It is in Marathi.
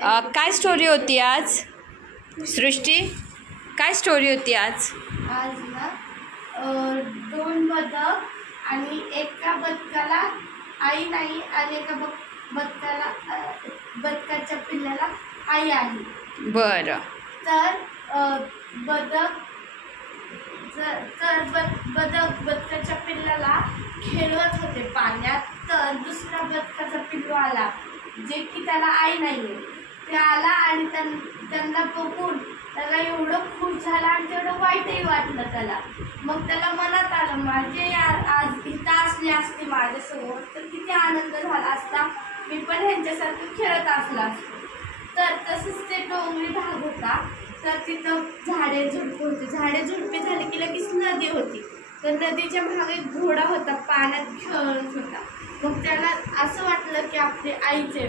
काय स्टोरी होती आज सृष्टी? काय स्टोरी होती आज? आज ना दोन बदक आणि एका बदकाला आई नाही आणि एका बदकाला बदकाच्या पिल्लाला आई आली. बरं. तर बदक बदक बदकाच्या पिल्लाला खेळवत होते पाण्यात. तर दुसरा बदकाचा पिल्लू आला जे की त्याला आई नाहीये. ते आला आणि त्यांना बघून त्याला एवढं खुश झालं आणि तेवढं वाईटही वाटलं त्याला. मग त्याला मनात आलं माझे आज इथं असले असते माझ्यासमोर तर किती आनंद झाला असता, मी पण ह्यांच्यासारखं खेळत असला असतो. तर तसंच ते डोंगरी भाग होता. तर तिथं झाडे झुडपे होते. झाडे झुडपे झाले की लगेच नदी होती. तर नदीच्या मागे एक घोडा होता, पाण्यात खेळत होता. मग त्याला असं वाटलं की आपले आईचे